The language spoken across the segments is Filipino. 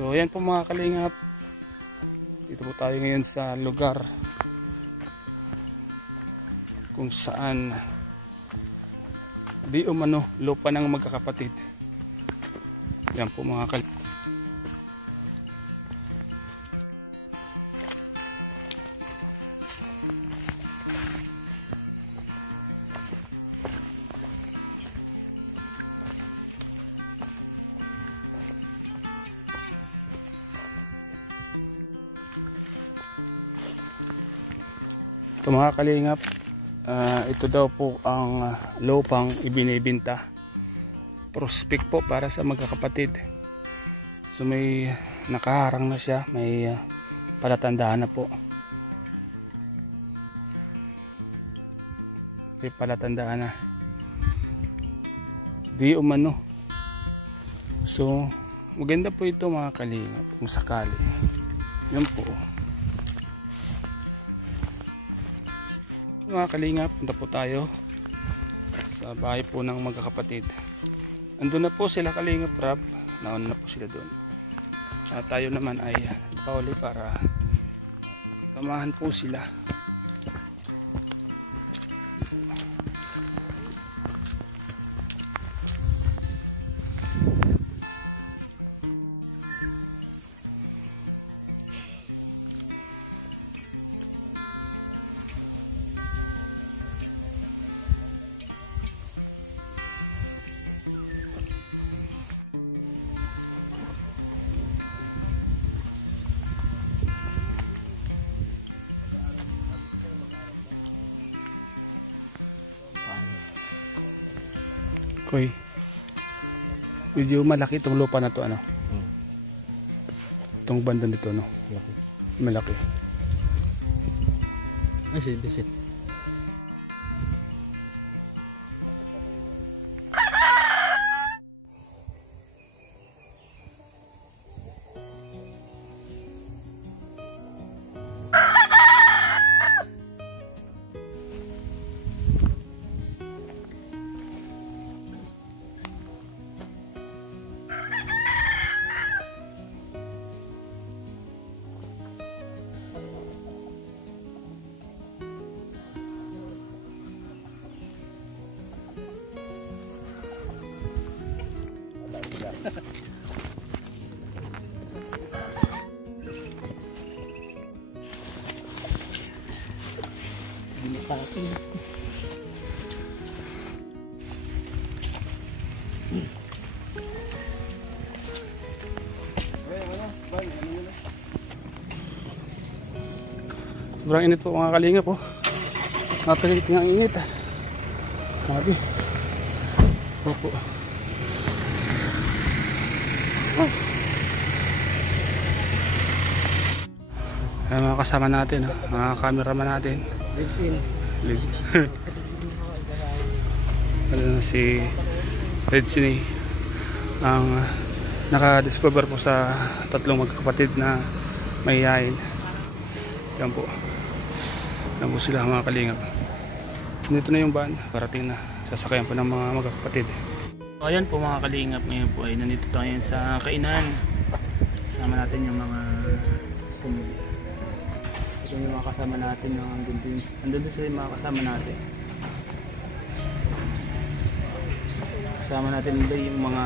So ayan po mga kalingap, dito po tayo ngayon sa lugar kung saan di umano lupa ng magkakapatid. Ayan po mga kalingap. Ito mga kalingap, ito daw po ang lupang ibinibenta. Prospect po para sa magkakapatid. So may nakaharang na siya, may palatandaan na po. May palatandaan na. Di umano. So maganda po ito mga kalingap kung sakali. Yan po. Mga kalingap, punta po tayo sa bahay po ng magkakapatid. Andun na po sila kalingap Rab, nauna na po sila doon. At tayo naman ay pauli para samahan po sila. Koy, medyo malaki itong lupa na to, ano? Itong banda nito, no? Malaki. Malaki. Ay, sit. Sobrang init po mga kalingap po. Napakainit nga ang init. Grabe. Opo. Ayan mga kasama natin, mga cameraman natin. Si Red Cine ang naka-discover po sa tatlong magkakapatid na mahihain. Yan po. Yan po sila mga kalingap. Dito na yung van, parating na. Sasakayan po ng mga magkakapatid. So, ayan po mga kalingap, ngayon po ay nandito tayo sa kainan. Kasama natin yung mga sumili. Ito yung mga kasama natin, andun sila yung mga kasama natin. Kasama natin ba yung mga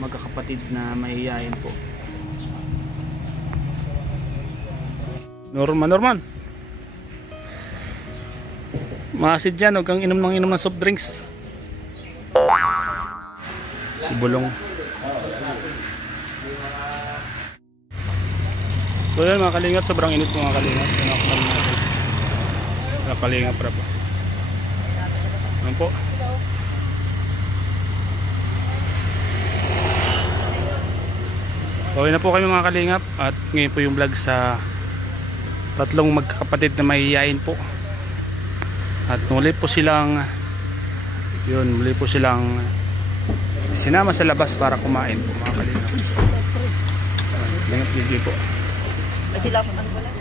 magkakapatid na mahihayin po. Norman. Maasid dyan, huwag kang inom ng soft drinks. Si Bulong. So yan mga kalingap, sobrang init mga kalingap. Mga kalingap para po. Ano po? Okay na po kami mga kalingap. At ngayon po yung vlog sa tatlong magkakapatid na mahihayin po. At muli po silang sinama sa labas para kumain po mga kalingap. Kalingap DJ po. Sila po ano pala?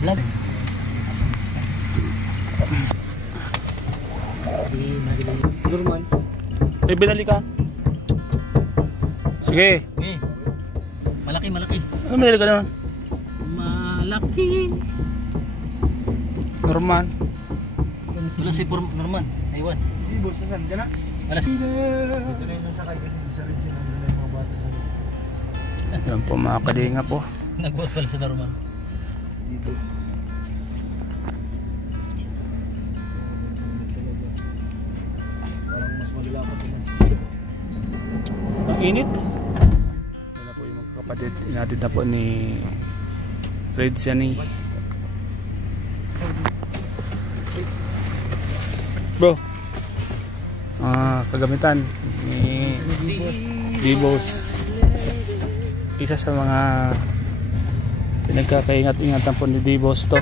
Vlog. Norman. Ay, binali ka. Sige. Eh. Malaki, malaki. Ano binali ka naman? Malaki. Norman. Wala si Norman. Aywan. Hindi, boss, saan ka na? Alas. Dito na yung sakay kasi isa rin sila na yung mga bata na. Yan po mga kalinga po. Nagbuhat pala si Norman. Dito. Parang mas malila pa sila. Ang init. Yan na po yung mga kapatid. Inatid na po ni Red Sunny. Bro. Kagamitan ni Dibos. Isa sa mga pinagkakaingat-ingatan po ni Dibos to.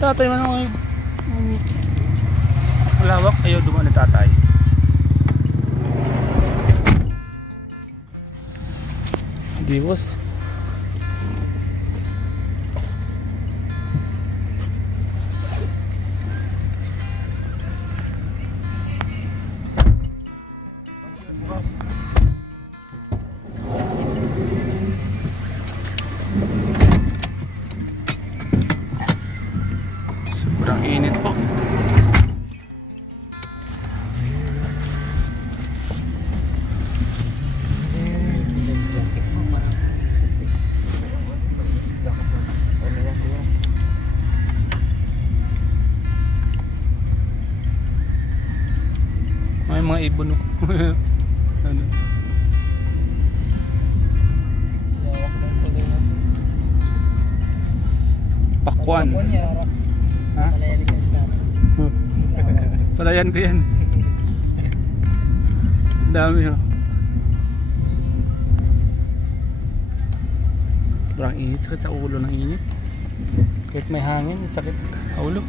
Tatay man ang malawak. Ayaw dumaan ni tatay. Dibos. Sobrang init po. May mga ibon. Ano? Pakwan. Ha? Palayan ko yan. Dami ho. Sobrang init. Sakit sa ulo ng init. Kahit may hangin, sakit sa ulo.